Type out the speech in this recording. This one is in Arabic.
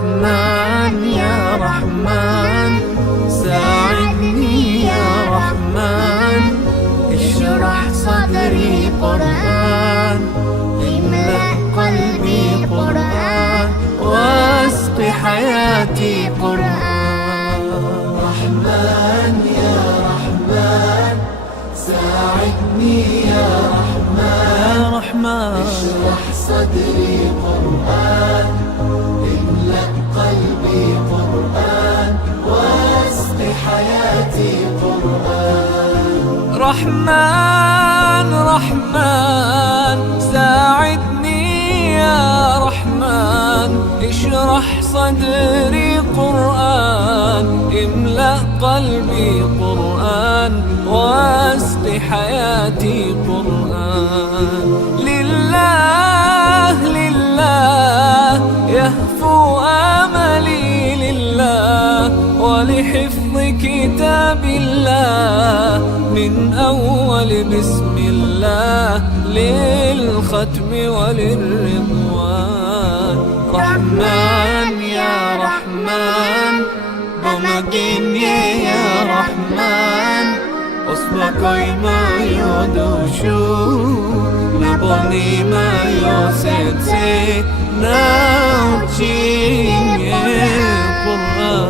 رحمن يا رحمن ساعدني يا رحمن، اشرح صدري قرآن، املأ قلبي قرآن، واسق حياتي قرآن. رحمن يا رحمن ساعدني يا رحمن، اشرح صدري قرآن، املأ قلبي قرآن، واسق حياتي قرآن. رحمن رحمن ساعدني يا رحمن، اشرح صدري قرآن، املأ قلبي قرآن، واسق حياتي قرآن. لله لله يهفو آملي لله، ولحفظ كتاب الله من أول بسم الله للختم وللرضوان. رحمن يا رحمن بمجيني يا رحمن، أصبحي ما يدوشو نبني ما يوسيتي نوتي قرآن.